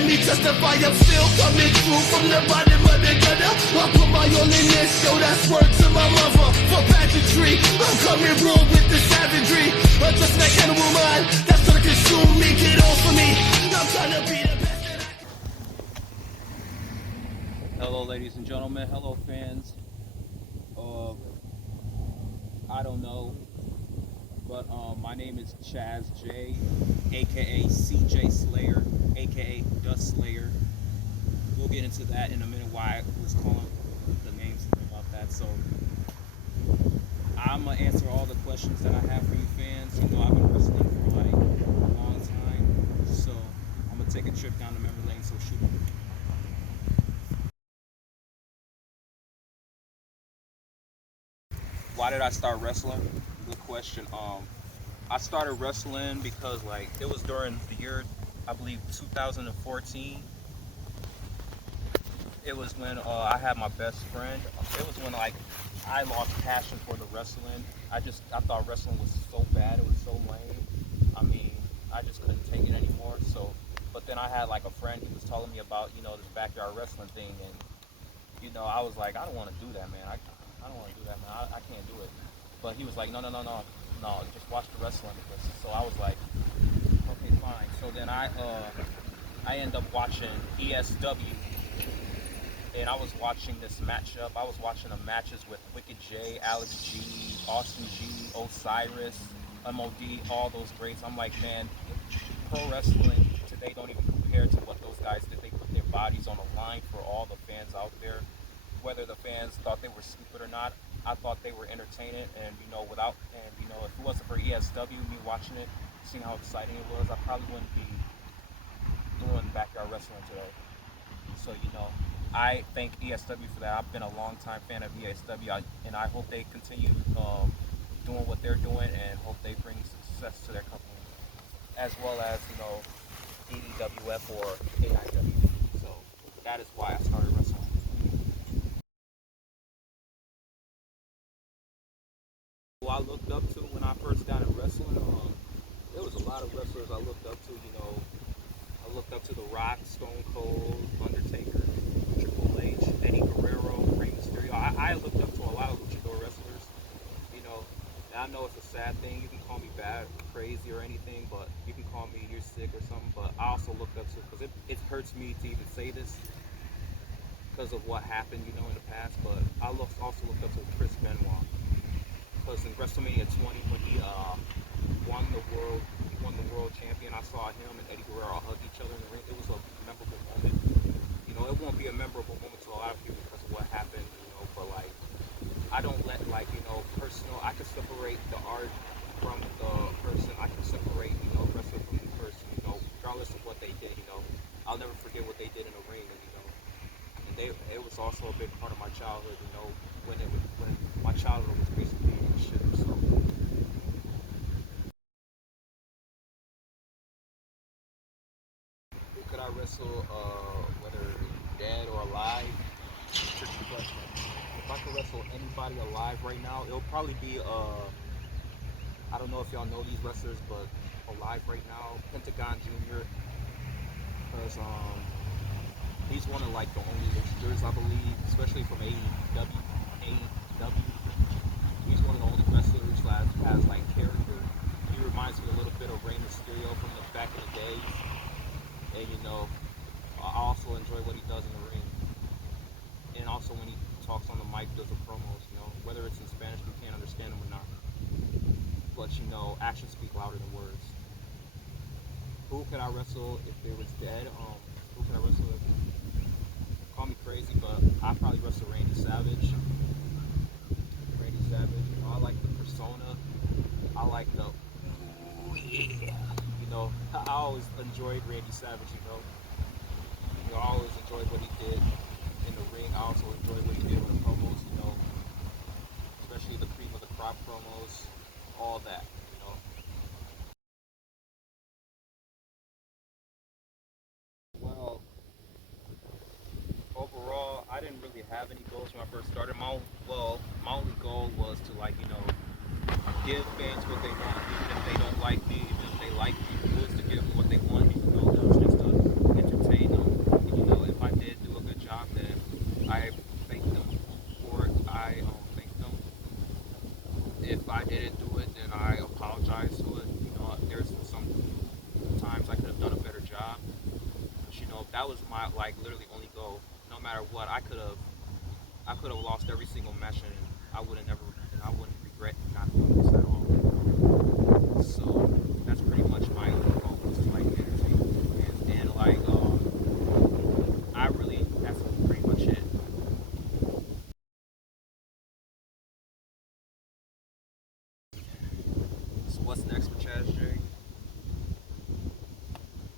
let me testify, I'm still coming through from the bottom of the gutter. I put my all in this, yo, that's word to my mother. For pageantry, I'm coming raw with the savagery. Just like animal mind, that's gonna consume me, get off of me. I'm trying to be the best that I. Hello, ladies and gentlemen. Hello, fans. I don't know, but my name is Chazz J, aka CJ Slayer, aka Dust Slayer. We'll get into that in a minute. Why I was calling the names about that. So I'm gonna answer all the questions that I have for you fans. You know, I've been wrestling for like a long time, so I'm gonna take a trip down the memory lane. So shoot. Why did I start wrestling? Good question. I started wrestling because like it was during the year, I believe 2014. It was when I had my best friend. It was when like I lost passion for the wrestling. I thought wrestling was so bad. It was so lame. I mean, I just couldn't take it anymore. So, but then I had like a friend who was telling me about this backyard wrestling thing, and I was like, I don't want to do that, man. I don't want to do that, man. I can't do it. But he was like, no, just watch the wrestling. So I was like, okay, fine. So then I ended up watching ESW, and I was watching this matchup. I was watching the matches with Wicked J, Alex G, Austin G, Osiris, MOD, all those greats. I'm like, man, pro wrestling today don't even compare to what those guys did. They put their bodies on the line for all the fans out there. Whether the fans thought they were stupid or not, I thought they were entertaining. And if it wasn't for ESW, me watching it, seeing how exciting it was, I probably wouldn't be doing backyard wrestling today. So I thank ESW for that. I've been a long time fan of ESW, and I hope they continue doing what they're doing, and hope they bring success to their company, as well as AEWF or AIW. So that is why I started wrestling. Who I looked up to when I first got in wrestling, there was a lot of wrestlers I looked up to. I looked up to The Rock, Stone Cold, Undertaker, Triple H, Eddie Guerrero, Rey Mysterio. I looked up to a lot of luchador wrestlers, and I know it's a sad thing. You can call me bad, crazy, or anything, but you can call me you're sick or something, but I also looked up to, because it hurts me to even say this because of what happened, in the past, but I also looked up to Chris Benoit, because in WrestleMania 20, when he won the world champion, I saw him and Eddie Guerrero hug each other in the ring. It was a memorable moment. It won't be a memorable moment to a lot of people because of what happened, but like, I don't let personal, I can separate the art from the person. I can separate, wrestler from the person, regardless of what they did, I'll never forget what they did in the ring, and it was also a big part of my childhood, when my childhood was basically in shit, so. Who could I wrestle, whether dead or alive? Tricky question. If I could wrestle anybody alive right now, it'll probably be, I don't know if y'all know these wrestlers, but alive right now, Pentagon Jr., because he's one of like the only luchadors, I believe, especially from AEW. He's one of the only wrestlers that has like character. He reminds me a little bit of Rey Mysterio from the back in the days. And I also enjoy what he does in the ring. And also when he talks on the mic, does the promos, whether it's in Spanish, we can't understand him or not. But actions speak louder than words. Who could I wrestle if they was dead? Who could I wrestle if? Call me crazy, but I'd probably wrestle Randy Savage. I like the persona. I like the, ooh, yeah. I always enjoyed Randy Savage, I always enjoyed what he did in the ring. I also enjoyed what he did with the promos, especially the cream of the crop promos, all that, Well, overall, I didn't really have any goals when I first started. My only goal was to give fans what they want, even if they don't like me, even if they like me, was to give them what they want, it was just to entertain them. that was my like literally only goal. No matter what, I could have lost every single match, and I wouldn't regret not doing this at all. So that's pretty much my goal was to like entertain the fans, and like I really that's pretty much it. So what's next for Chaz J?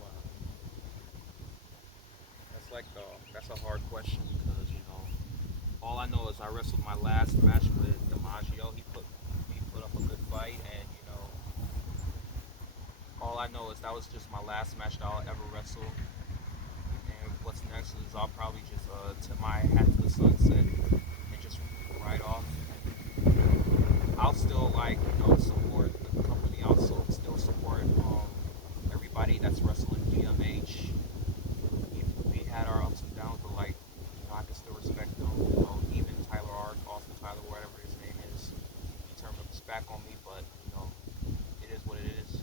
Wow, that's a hard question because all I know is I wrestled my last match with DiMaggio. He put up a good fight, and all I know is that was just my last match that I'll ever wrestle. And what's next is I'll probably just tip my hat to the sunset and just ride off. I'll still like support the company. I'll still support everybody that's wrestling DMH. We had our ups and downs, but like I can still respect them. Even Tyler Art, Austin Tyler, whatever his name is, he turned his back on me, but it is what it is.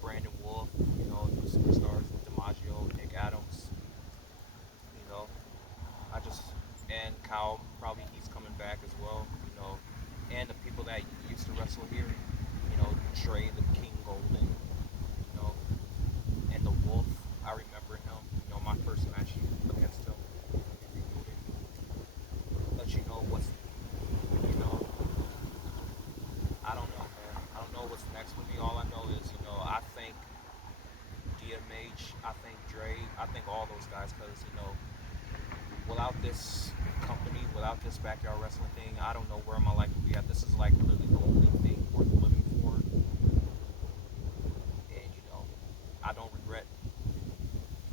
Brandon Wolf, new superstars with DiMaggio, Nick Adams, you know, I just and Kyle probably he's coming back as well, and the people that used to wrestle here, Trey the King Golden, know, and the Wolf. I remember him, my first match against him. But what's, you know, I don't know, man. I don't know what's next for me. All I know is, I think DMH, I think Dre, I think all those guys, because without this company, without this backyard wrestling thing, I don't know where my life would be at. This is like literally the only thing worth living for, and I don't regret.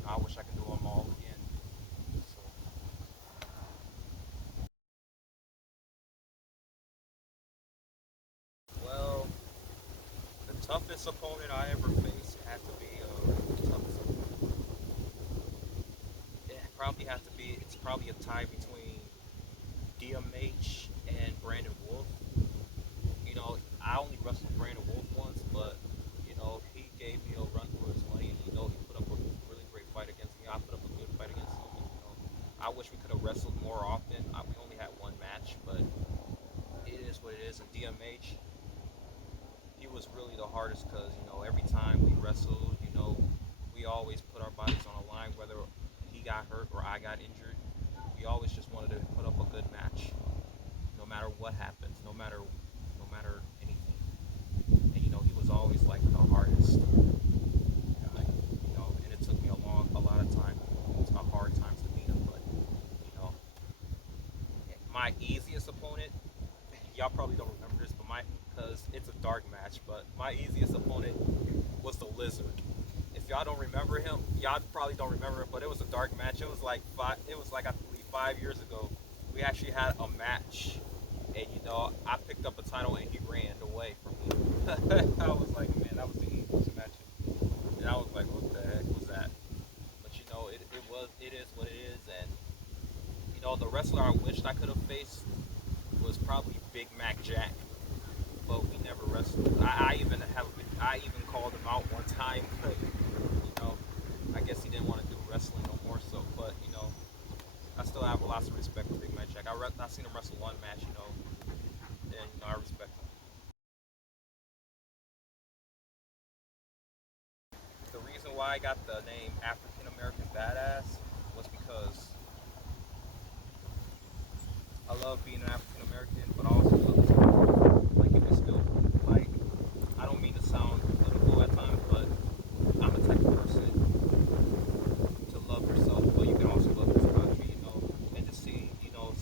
I wish I could do them all again. So, well, the toughest opponent I ever faced had to be the toughest opponent. It probably have to be. It's probably a tie between DMH and Brandon Wolf. I only wrestled Brandon Wolf once, but he gave me a run for his money, and he put up a really great fight against me. I put up a good fight against him. And, I wish we could have wrestled more often. We only had one match, but it is what it is. And DMH, he was really the hardest because every time we wrestled, we always put our bodies on a line, whether he got hurt or I got injured. We always just wanted to put up a good match, no matter what happens, no matter anything. And he was always like the hardest guy, and it took me a lot of time, hard times to beat him. But you know, my easiest opponent, y'all probably don't remember this, but because it's a dark match, but my easiest opponent was the Lizard. If y'all don't remember him, y'all probably don't remember it, but it was a dark match. It was like I believe 5 years ago. We actually had a match, and I picked up a title and he ran away from me. I was like, man, that was the easiest match, and I was like, what the heck was that? But it is what it is, and the wrestler I wished I could have faced was probably Big Mac Jack, but we never wrestled. I even called him out one time, but I guess he didn't want to do wrestling no more. So, but I still have lots of respect for Big Mac Jack. I seen him wrestle one match, and I respect him. The reason why I got the name African American Badass was because I love being an African American, but I also love this country. Like it was still like I don't mean to sound political at times, but I'm a type of person to love yourself, but you can also love this country, and to see,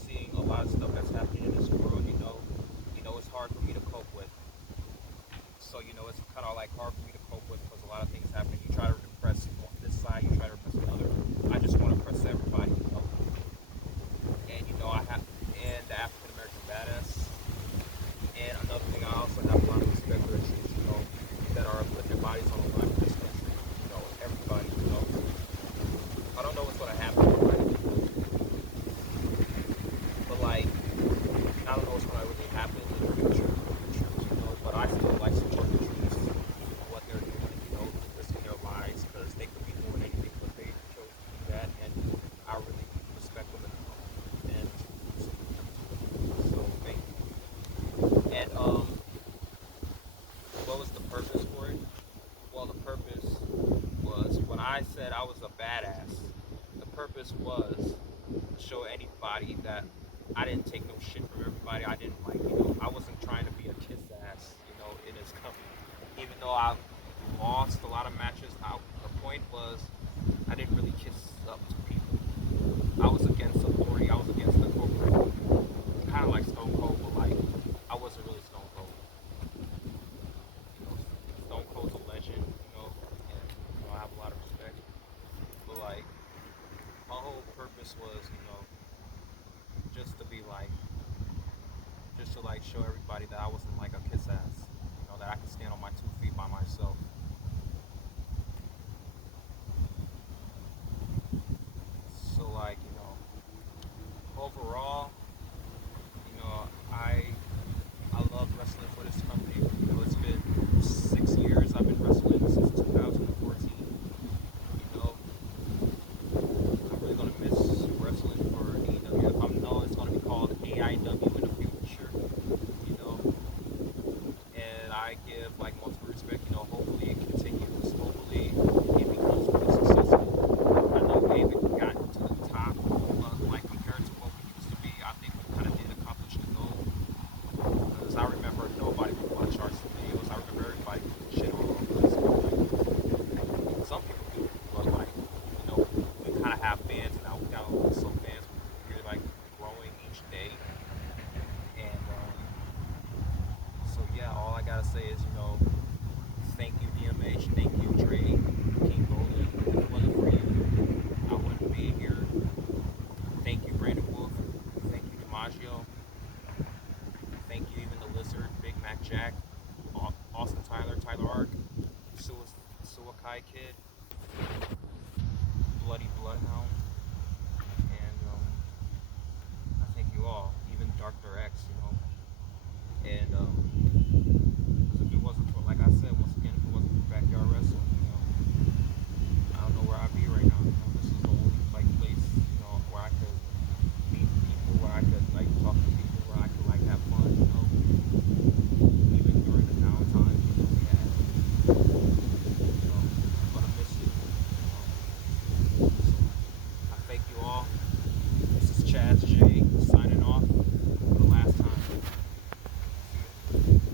seeing a lot of stuff that's happening in this world, it's hard for me to cope with. So, it's kind of like hard for me to cope with because a lot of things happen. You try to repress this side, you try to repress another. I just want to press everybody, And, I have, and the African American badass. And another thing, I also have a lot of respect for the troops, that are putting their bodies on the line for this country. Everybody, I don't know what's going to happen, but like, I don't know what's going to really happen in the future with the troops, but I still like support the troops, what they're doing, risking I said I was a badass, the purpose was to show anybody that I didn't take no shit from everybody. I didn't like, I wasn't trying to be a kiss ass, in this company. Even though I lost a lot of matches, the point was I didn't really kiss up to people. I was against authority. I was against the corporate, kind of like Stone Cold, but like I wasn't really Stone Cold. Stone Cold's a legend, and I have a lot of respect. But like my whole purpose was, just to be like, just to like show everybody that I wasn't like a kiss ass, that I could stand on my 2 feet by myself. So like, overall, I love wrestling for this company. It's been 6 years. I've been wrestling since 2014. I'm really gonna miss wrestling for AEW. I know it's gonna be called AIW in the future. You know, and I give like multiple respect. Hopefully it continues. Hopefully it becomes really successful. I know we haven't gotten to the top, but like compared to what we used to be, I think we kind of did accomplish the goal. Because I remember nobody would watch our videos. I remember everybody shit all over us. Like, some people do, but like, we kind of have fans now. We got some fans. We're like growing each day. And so yeah, all I gotta say is, thank you DMH, thank you Dre, King Goldie. If it wasn't for you, I wouldn't be here. Thank you Brandon Wolf, thank you DiMaggio, thank you even the Lizard, Big Mac Jack, Austin Tyler, Tyler Ark, Suwakai Kid, Bloody Bloodhound, and I thank you all, even Dr. X, and because if it wasn't for, like I said, once again, if it wasn't for Backyard Wrestling, I don't know where I'd be right now. This is the only like place, where I could meet people, where I could like talk to people, where I could like have fun, even during the downtime, we had, I'm gonna miss it. So I thank you all. This is Chazz J.